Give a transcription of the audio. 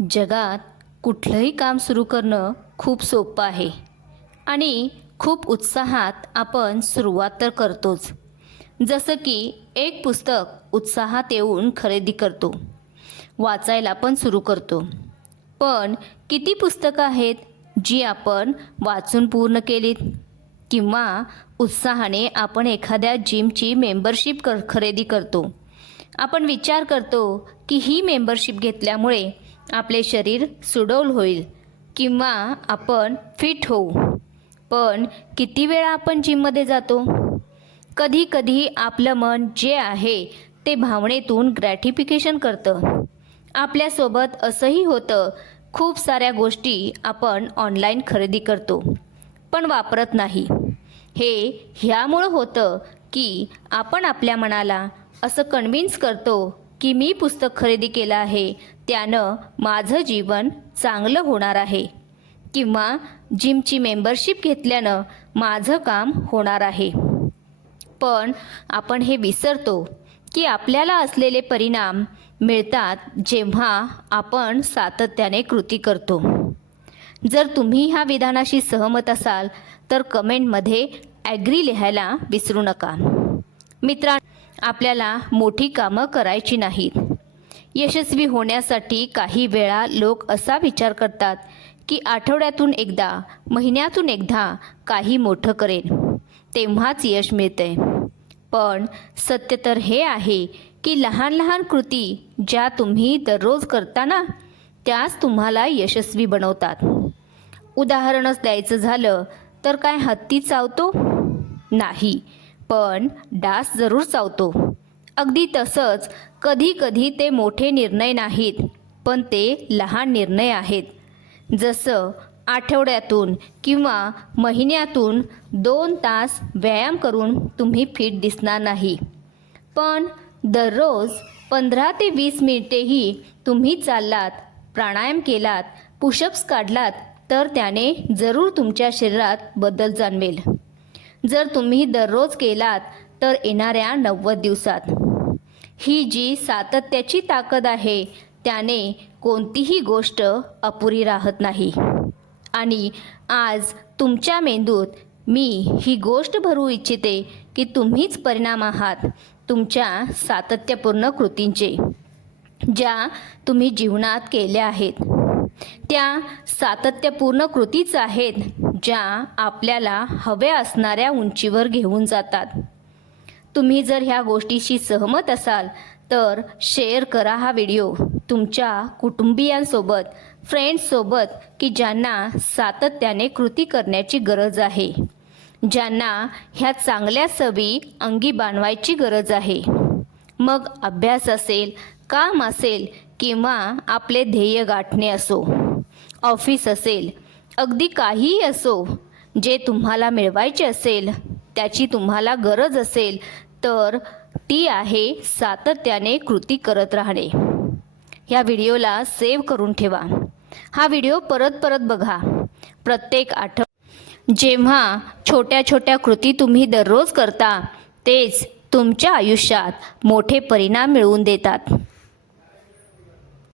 जगात कुठलंही काम सुरू करणं खूप सोपं आहे. आणि खूप उत्साहात आपण सुरुवात तर करतोच. जसं की एक पुस्तक उत्साहात येऊन खरेदी करतो. वाचायला पण सुरू करतो. पण किती पुस्तकं आहेत जी आपण वाचून पूर्ण केलीत? किंवा उत्साहाने आपण एखाद्या जिमची मेंबरशिप कर खरेदी करतो. आपण विचार करतो की ही मेंबरशिप घेतल्यामुळे आपले शरीर सुडौल होईल किंवा आपण फिट होऊ. पण किती वेळा आपण जिममध्ये जातो? कधी कधी आपलं मन जे आहे ते भावनेतून ग्रॅटिफिकेशन करतं. आपल्यासोबत असंही होतं खूप साऱ्या गोष्टी आपण ऑनलाईन खरेदी करतो पण वापरत नाही. हे ह्यामुळं होतं की आपण आपल्या मनाला असं कन्व्हिन्स करतो की मी पुस्तक खरेदी केलं आहे त्यानं माझं जीवन चांगलं होणार आहे. किंवा जिमची मेंबरशिप घेतल्यानं माझं काम होणार आहे. पण आपण हे विसरतो की आपल्याला असलेले परिणाम मिळतात जेव्हा आपण सातत्याने कृती करतो. जर तुम्ही ह्या विधानाशी सहमत असाल तर कमेंटमध्ये ॲग्री लिहायला विसरू नका. मित्रा आपल्याला मोठी कामं करायची नाहीत. यशस्वी होण्यासाठी काही वेळा लोक असा विचार करतात की आठवड्यातून एकदा महिन्यातून एकदा काही मोठं करेन. तेव्हाच यश मिळते पण सत्य तर हे आहे की लहान लहान कृती ज्या तुम्ही दररोज करता ना त्याच तुम्हाला यशस्वी बनवतात. उदाहरणच द्यायचं झालं तर काय हत्ती चावतो? नाही. पण डास जरूर चावतो. अगदी तसंच कधी कधी ते मोठे निर्णय नाहीत पण ते लहान निर्णय आहेत. जसं आठवड्यातून किंवा महिन्यातून दोन तास व्यायाम करून तुम्ही फिट दिसणार नाही. पण दररोज पंधरा ते वीस मिनिटेही तुम्ही चाललात प्राणायाम केलात पुशअप्स काढलात तर त्याने जरूर तुमच्या शरीरात बदल जाणवेल. जर तुम्ही दररोज केलात तर येणाऱ्या नव्वद दिवसात. ही जी सातत्याची ताकद आहे त्याने कोणतीही गोष्ट अपुरी राहत नाही. आणि आज तुमच्या मेंदूत मी ही गोष्ट भरू इच्छिते की तुम्हीच परिणाम आहात तुमच्या सातत्यपूर्ण कृतींचे ज्या तुम्ही जीवनात केल्या आहेत. त्या सातत्यपूर्ण कृतीच आहेत. ज्या आपल्याला हव्या असणाऱ्या उंचीवर घेऊन जातात. तुम्ही जर ह्या गोष्टीशी सहमत असाल तर शेअर करा हा व्हिडिओ तुमच्या कुटुंबियांसोबत फ्रेंड्ससोबत की ज्यांना सातत्याने कृती करण्याची गरज आहे. ज्यांना ह्या चांगल्या सवी अंगी बांधवायची गरज आहे. मग अभ्यास असेल काम असेल किंवा आपले ध्येय गाठणे असो. ऑफिस असेल अगदी काहीही असो जे तुम्हाला मिळवायचे असेल त्याची तुम्हाला गरज असेल तर ती आहे सातत्याने कृती करत राहणे. ह्या व्हिडिओला सेव्ह करून ठेवा. हा व्हिडिओ परत परत बघा. प्रत्येक आठव जेव्हा छोट्या छोट्या कृती तुम्ही दररोज करता तेच तुमच्या आयुष्यात मोठे परिणाम मिळवून देतात.